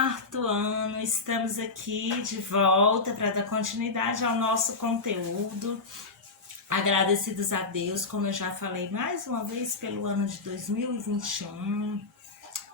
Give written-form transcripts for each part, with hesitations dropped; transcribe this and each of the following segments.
quarto ano, estamos aqui de volta para dar continuidade ao nosso conteúdo. Agradecidos a Deus, como eu já falei mais uma vez, pelo ano de 2021,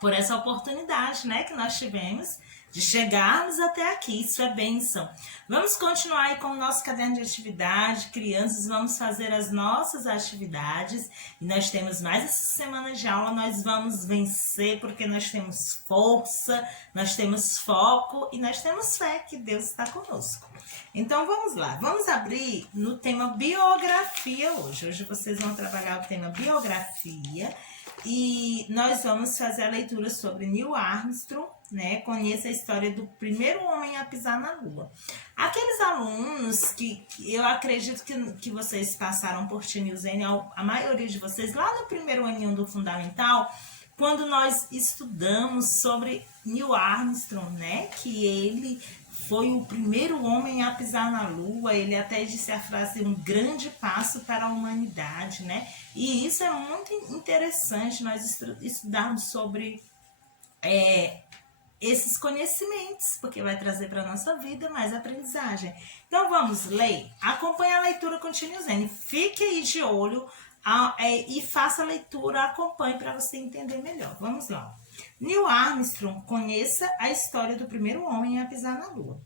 por essa oportunidade, né, que nós tivemos de chegarmos até aqui. Isso é bênção. Vamos continuar aí com o nosso caderno de atividade. Crianças, vamos fazer as nossas atividades. E nós temos mais essa semana de aula. Nós vamos vencer porque nós temos força, nós temos foco e nós temos fé que Deus está conosco. Então vamos lá. Vamos abrir no tema biografia hoje. Hoje vocês vão trabalhar o tema biografia. E nós vamos fazer a leitura sobre Neil Armstrong, né? Conheça a história do primeiro homem a pisar na Lua. Aqueles alunos que eu acredito que vocês passaram por Tinilzene, a maioria de vocês, lá no primeiro aninho do Fundamental, quando nós estudamos sobre Neil Armstrong, né? Que ele foi o primeiro homem a pisar na Lua. Ele até disse a frase, um grande passo para a humanidade, né? E isso é muito interessante, nós estudarmos sobre esses conhecimentos, porque vai trazer para a nossa vida mais aprendizagem. Então vamos ler? Acompanhe a leitura com Tinilzene. Fique aí de olho e faça a leitura, acompanhe para você entender melhor. Vamos lá. Neil Armstrong, conheça a história do primeiro homem a pisar na Lua.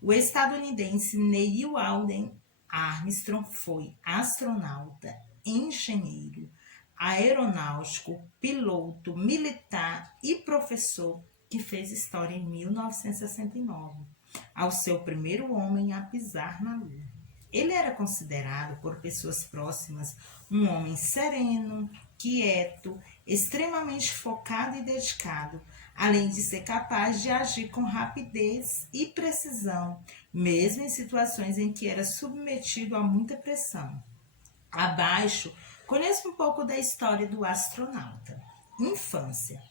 O estadunidense Neil Alden Armstrong foi astronauta, engenheiro, aeronáutico, piloto, militar e professor que fez história em 1969, ao seu primeiro homem a pisar na Lua. Ele era considerado por pessoas próximas um homem sereno, quieto, extremamente focado e dedicado, além de ser capaz de agir com rapidez e precisão, mesmo em situações em que era submetido a muita pressão. Abaixo, conheça um pouco da história do astronauta. Infância.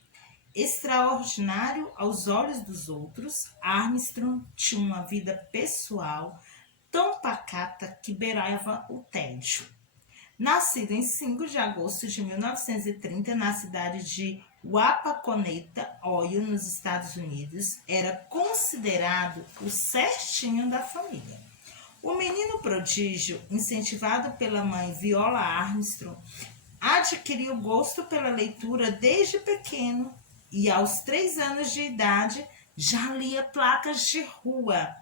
Extraordinário aos olhos dos outros, Armstrong tinha uma vida pessoal tão pacata que beirava o tédio. Nascido em 5 de agosto de 1930 na cidade de Wapakoneta, Ohio, nos Estados Unidos, era considerado o certinho da família. O menino prodígio, incentivado pela mãe Viola Armstrong, adquiriu gosto pela leitura desde pequeno e aos 3 anos de idade já lia placas de rua.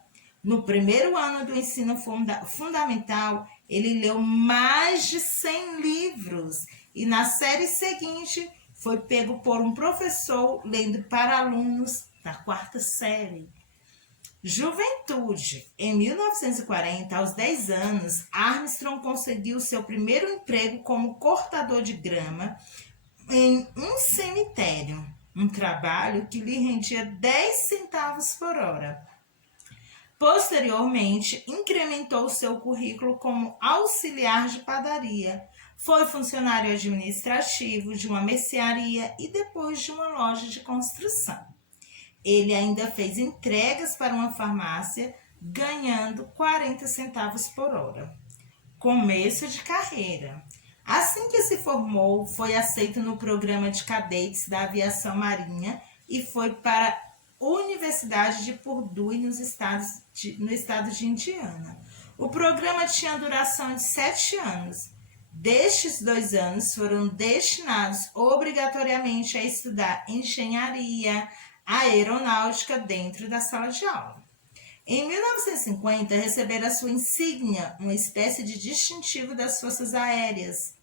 No primeiro ano do ensino fundamental, ele leu mais de 100 livros e na série seguinte foi pego por um professor lendo para alunos da 4ª série. Juventude. Em 1940, aos 10 anos, Armstrong conseguiu seu primeiro emprego como cortador de grama em um cemitério, um trabalho que lhe rendia 10 centavos por hora. Posteriormente, incrementou seu currículo como auxiliar de padaria. Foi funcionário administrativo de uma mercearia e depois de uma loja de construção. Ele ainda fez entregas para uma farmácia, ganhando 40 centavos por hora. Começo de carreira. Assim que se formou, foi aceito no programa de cadetes da aviação marinha e foi para a Universidade de Purdue, no estado de Indiana. O programa tinha duração de 7 anos. Destes 2 anos foram destinados obrigatoriamente a estudar engenharia aeronáutica dentro da sala de aula. Em 1950, recebera sua insígnia, uma espécie de distintivo das Forças Aéreas.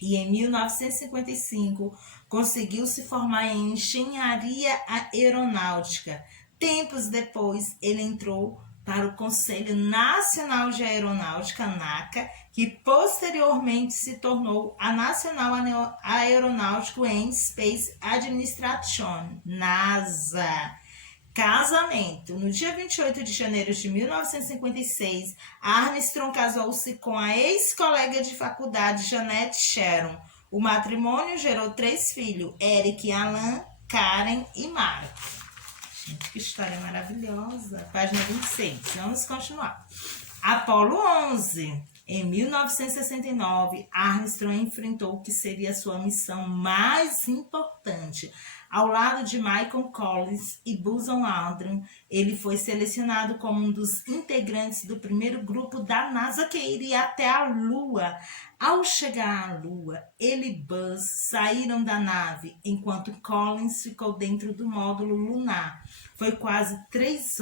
E em 1955, conseguiu se formar em engenharia aeronáutica. Tempos depois, ele entrou para o Conselho Nacional de Aeronáutica, NACA, que posteriormente se tornou a National Aeronautical and Space Administration, NASA. Casamento. No dia 28 de janeiro de 1956, Armstrong casou-se com a ex-colega de faculdade Janet Sharon. O matrimônio gerou 3 filhos, Eric, Alan, Karen e Marco. Gente, que história maravilhosa. Página 26. Vamos continuar. Apolo 11. Em 1969, Armstrong enfrentou o que seria sua missão mais importante, Ao lado de Michael Collins e Buzz Aldrin, ele foi selecionado como um dos integrantes do primeiro grupo da NASA que iria até a Lua. Ao chegar à Lua, ele e Buzz saíram da nave, enquanto Collins ficou dentro do módulo lunar. Foram quase 3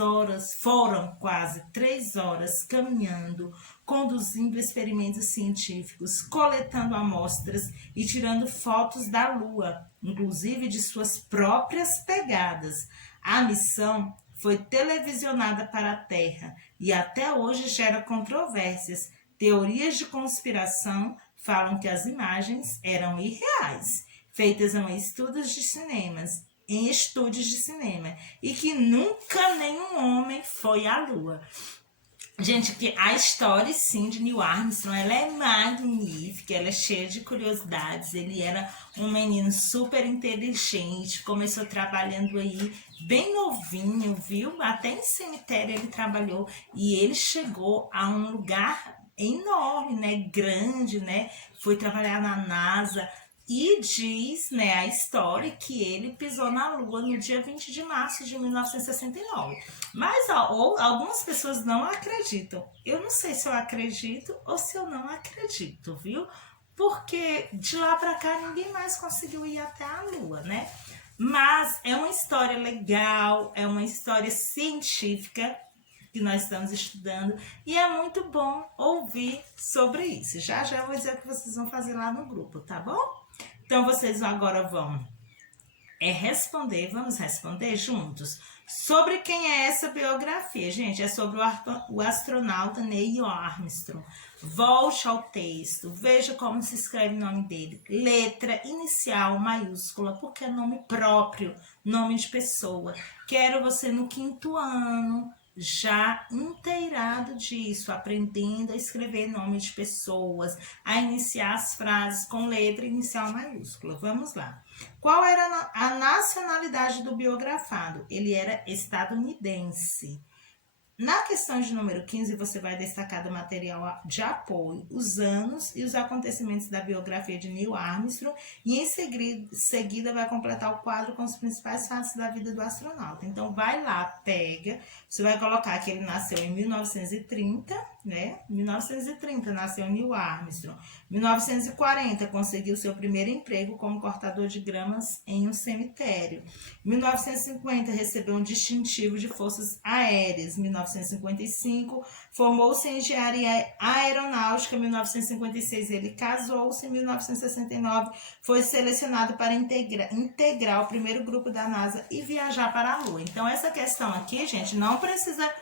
horas caminhando, conduzindo experimentos científicos, coletando amostras e tirando fotos da Lua, inclusive de suas próprias pegadas. A missão foi televisionada para a Terra e até hoje gera controvérsias. Teorias de conspiração falam que as imagens eram irreais, feitas em estúdios de cinema, e que nunca nenhum homem foi à Lua. Gente, que a história, sim, de Neil Armstrong, ela é magnífica, ela é cheia de curiosidades. Ele era um menino super inteligente, começou trabalhando aí bem novinho, viu? Até em cemitério ele trabalhou e ele chegou a um lugar enorme, né? Grande, né? Foi trabalhar na NASA. E diz, né, a história que ele pisou na Lua no dia 20 de março de 1969. Mas algumas pessoas não acreditam. Eu não sei se eu acredito ou se eu não acredito, viu? Porque de lá para cá ninguém mais conseguiu ir até a Lua, né? Mas é uma história legal, é uma história científica que nós estamos estudando e é muito bom ouvir sobre isso. Já já eu vou dizer o que vocês vão fazer lá no grupo, tá bom? Então, vocês agora vão vamos responder juntos sobre quem é essa biografia. Gente, é sobre o astronauta Neil Armstrong. Volte ao texto, veja como se escreve o nome dele. Letra inicial maiúscula, porque é nome próprio, nome de pessoa. Quero você no 5º ano, já inteirado disso, aprendendo a escrever nome de pessoas, a iniciar as frases com letra inicial maiúscula. Vamos lá. Qual era a nacionalidade do biografado? Ele era estadunidense. Na questão de número 15, você vai destacar do material de apoio os anos e os acontecimentos da biografia de Neil Armstrong e em seguida vai completar o quadro com os principais fatos da vida do astronauta. Então, vai lá, pega, você vai colocar que ele nasceu em 1930, né? 1930 nasceu Neil Armstrong. 1940 conseguiu seu primeiro emprego como cortador de gramas em um cemitério. 1950 recebeu um distintivo de forças aéreas. 1955 formou-se em engenharia aeronáutica. 1956 ele casou-se. 1969 foi selecionado para integrar o primeiro grupo da NASA e viajar para a Lua. Então essa questão aqui, gente, não precisa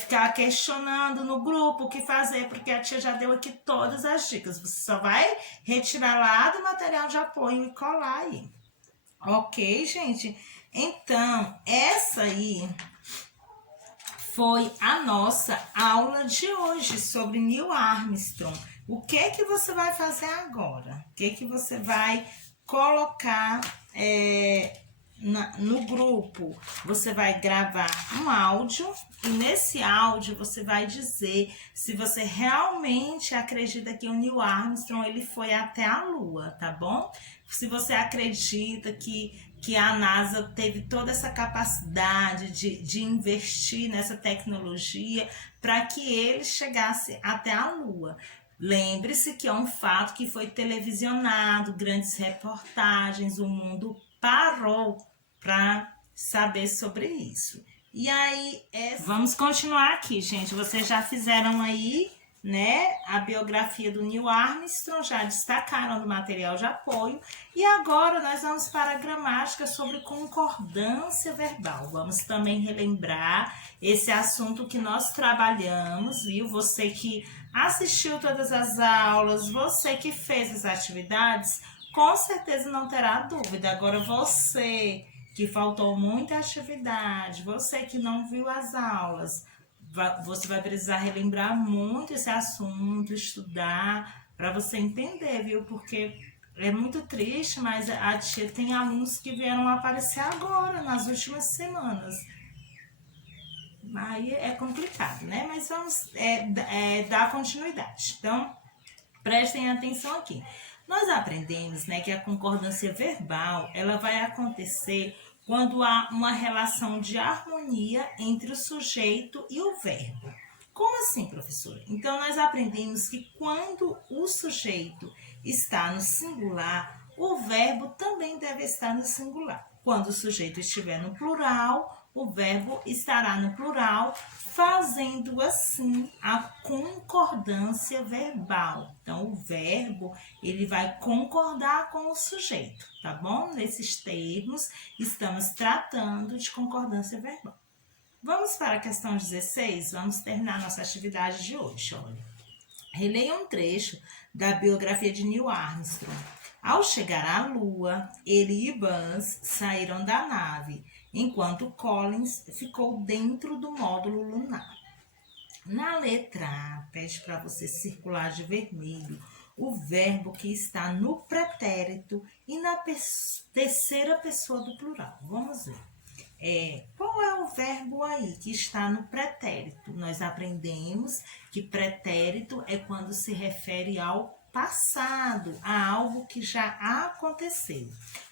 ficar questionando no grupo o que fazer, porque a tia já deu aqui todas as dicas. Você só vai retirar lá do material de apoio e colar aí. Ok, gente? Então, essa aí foi a nossa aula de hoje sobre Neil Armstrong. O que que você vai fazer agora? O que que você vai colocar no grupo? Você vai gravar um áudio e nesse áudio você vai dizer se você realmente acredita que o Neil Armstrong ele foi até a Lua, tá bom? Se você acredita que a NASA teve toda essa capacidade de investir nessa tecnologia para que ele chegasse até a Lua. Lembre-se que é um fato que foi televisionado, grandes reportagens, o mundo parou para saber sobre isso. E aí, vamos continuar aqui, gente. Vocês já fizeram aí, né, a biografia do Neil Armstrong, já destacaram no material de apoio. E agora nós vamos para a gramática sobre concordância verbal. Vamos também relembrar esse assunto que nós trabalhamos, viu? Você que assistiu todas as aulas, você que fez as atividades, com certeza não terá dúvida. Agora você que faltou muita atividade, você que não viu as aulas, você vai precisar relembrar muito esse assunto, estudar, para você entender, viu? Porque é muito triste, mas a tia tem alunos que vieram aparecer agora, nas últimas semanas. Aí é complicado, né? Mas vamos dar continuidade. Então, prestem atenção aqui. Nós aprendemos, né, que a concordância verbal, ela vai acontecer quando há uma relação de harmonia entre o sujeito e o verbo. Como assim, professora? Então, nós aprendemos que quando o sujeito está no singular, o verbo também deve estar no singular. Quando o sujeito estiver no plural, o verbo estará no plural, fazendo assim a concordância verbal. Então, o verbo, ele vai concordar com o sujeito, tá bom? Nesses termos, estamos tratando de concordância verbal. Vamos para a questão 16? Vamos terminar nossa atividade de hoje. Olha, releia um trecho da biografia de Neil Armstrong. Ao chegar à Lua, ele e Buzz saíram da nave, enquanto Collins ficou dentro do módulo lunar. Na letra A, pede para você circular de vermelho o verbo que está no pretérito e na terceira pessoa do plural. Vamos ver. Qual é o verbo aí que está no pretérito? Nós aprendemos que pretérito é quando se refere ao passado, a algo que já aconteceu.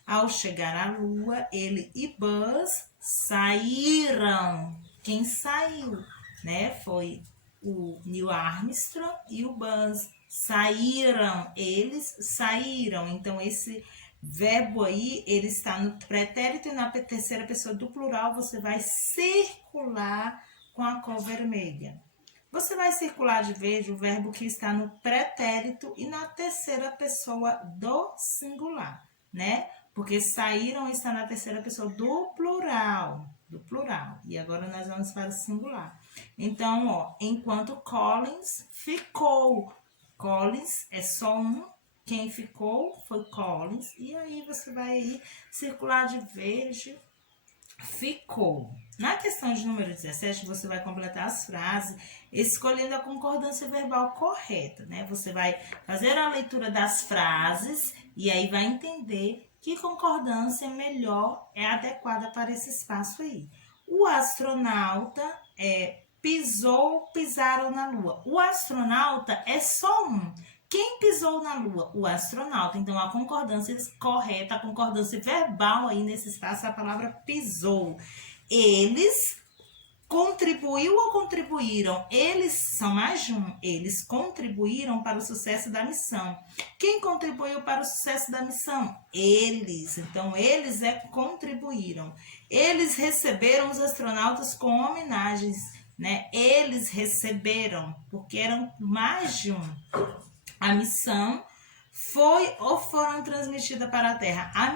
Ao chegar à Lua, ele e Buzz saíram. Quem saiu, né? Foi o Neil Armstrong e o Buzz. Saíram, eles saíram. Então, esse verbo aí, ele está no pretérito e na terceira pessoa do plural, você vai circular com a cor vermelha. Você vai circular de verde o verbo que está no pretérito e na terceira pessoa do singular, né? Porque saíram está na terceira pessoa do plural. E agora nós vamos para o singular. Então, ó, enquanto Collins ficou. Collins é só um. Quem ficou foi Collins. E aí você vai aí circular de verde. Ficou. Na questão de número 17, você vai completar as frases escolhendo a concordância verbal correta, né? Você vai fazer a leitura das frases e aí vai entender que concordância melhor é adequada para esse espaço aí. O astronauta pisaram na Lua. O astronauta é só um. Quem pisou na Lua? O astronauta. Então, a concordância correta, a concordância verbal aí nesse espaço é a palavra pisou. Eles contribuiu ou contribuíram? Eles são mais de um. Eles contribuíram para o sucesso da missão. Quem contribuiu para o sucesso da missão? Eles. Então, eles contribuíram. Eles receberam os astronautas com homenagens, né? Eles receberam, porque eram mais de um. A missão foi ou foram transmitidas para a Terra. A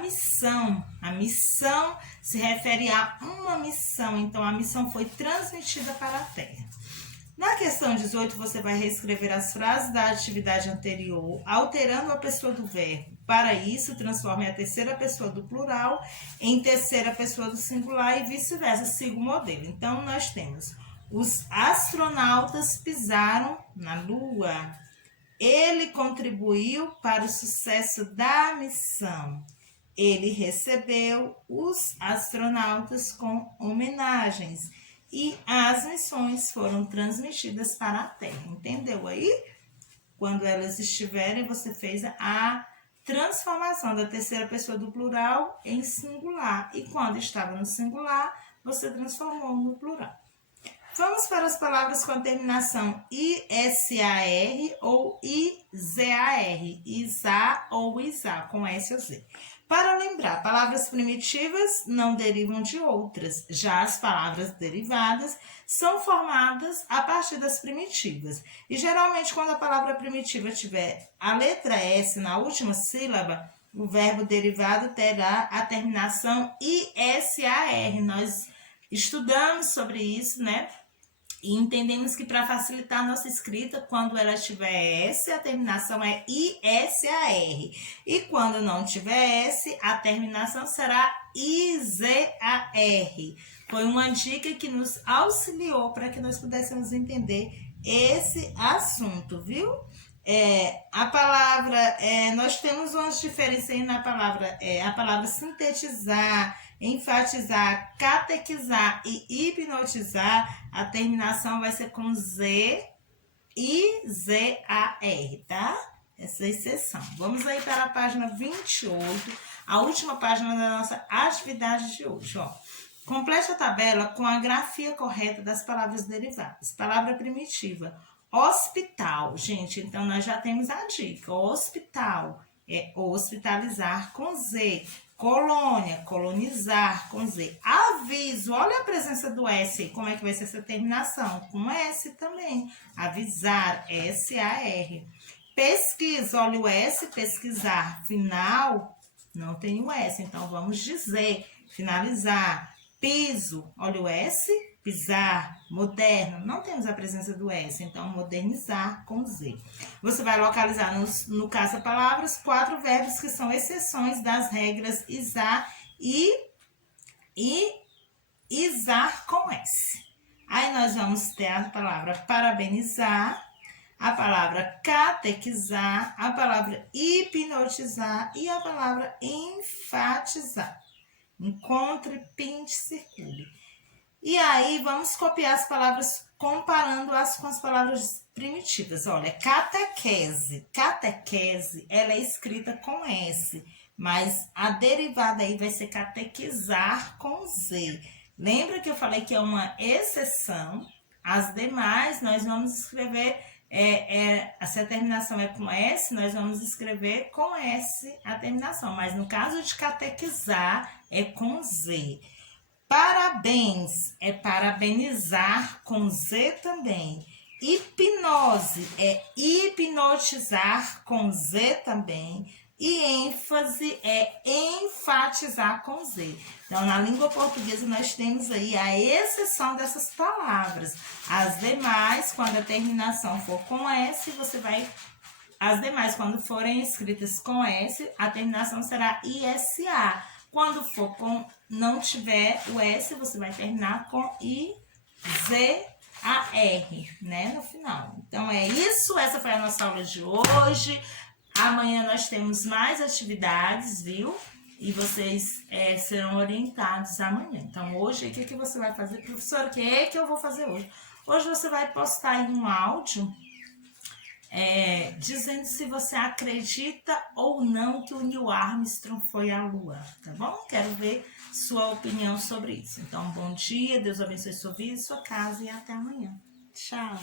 missão se refere a uma missão. Então, a missão foi transmitida para a Terra. Na questão 18, você vai reescrever as frases da atividade anterior, alterando a pessoa do verbo. Para isso, transforme a terceira pessoa do plural em terceira pessoa do singular e vice-versa, siga o modelo. Então, nós temos: os astronautas pisaram na Lua. Ele contribuiu para o sucesso da missão. Ele recebeu os astronautas com homenagens. E as missões foram transmitidas para a Terra. Entendeu aí? Quando elas estiverem, você fez a transformação da terceira pessoa do plural em singular. E quando estava no singular, você transformou no plural. Vamos para as palavras com a terminação ISAR ou IZAR, ISA ou ISA, com S ou Z. Para lembrar, palavras primitivas não derivam de outras, já as palavras derivadas são formadas a partir das primitivas. E geralmente, quando a palavra primitiva tiver a letra S na última sílaba, o verbo derivado terá a terminação ISAR. Nós estudamos sobre isso, né? E entendemos que para facilitar a nossa escrita, quando ela tiver S, a terminação é ISAR. E quando não tiver S, a terminação será IZAR. Foi uma dica que nos auxiliou para que nós pudéssemos entender esse assunto, viu? A palavra, nós temos umas diferenças aí na palavra, a palavra sintetizar, enfatizar, catequizar e hipnotizar, a terminação vai ser com Z, I-Z-A-R, tá? essa exceção. Vamos aí para a página 28, a última página da nossa atividade de hoje, ó. Complete a tabela com a grafia correta das palavras derivadas. Palavra primitiva, hospital. Gente, então nós já temos a dica. Hospital é hospitalizar com Z. Colônia, colonizar com Z. Aviso, olha a presença do S aí, como é que vai ser essa terminação? Com S também. Avisar, S-A-R. Pesquisa, olha o S, pesquisar. Final, não tem o S, então vamos dizer. Finalizar. Piso, olha o S, pisar. Moderno, não temos a presença do S, então modernizar com Z. Você vai localizar no caça-palavras 4 verbos que são exceções das regras isar e isar com S. Aí nós vamos ter a palavra parabenizar, a palavra catequizar, a palavra hipnotizar e a palavra enfatizar. Encontre, pinte, circule. E aí, vamos copiar as palavras comparando-as com as palavras primitivas. Olha, catequese. Catequese, ela é escrita com S, mas a derivada aí vai ser catequizar com Z. Lembra que eu falei que é uma exceção? As demais, nós vamos escrever, se a terminação é com S, nós vamos escrever com S a terminação. Mas no caso de catequizar, é com Z. Parabéns é parabenizar com Z também. Hipnose é hipnotizar com Z também. E ênfase é enfatizar com Z. Então, na língua portuguesa, nós temos aí a exceção dessas palavras. As demais, quando a terminação for com S, você vai... As demais, quando forem escritas com S, a terminação será ISA. Quando for com... não tiver o S, você vai terminar com IZAR, né, no final. Então, é isso. Essa foi a nossa aula de hoje. Amanhã nós temos mais atividades, viu? E vocês serão orientados amanhã. Então, hoje, o que você vai fazer? Professora, o que eu vou fazer hoje? Hoje você vai postar aí um áudio dizendo se você acredita ou não que o Neil Armstrong foi à Lua, tá bom? Quero ver sua opinião sobre isso. Então, bom dia, Deus abençoe sua vida e sua casa e até amanhã. Tchau!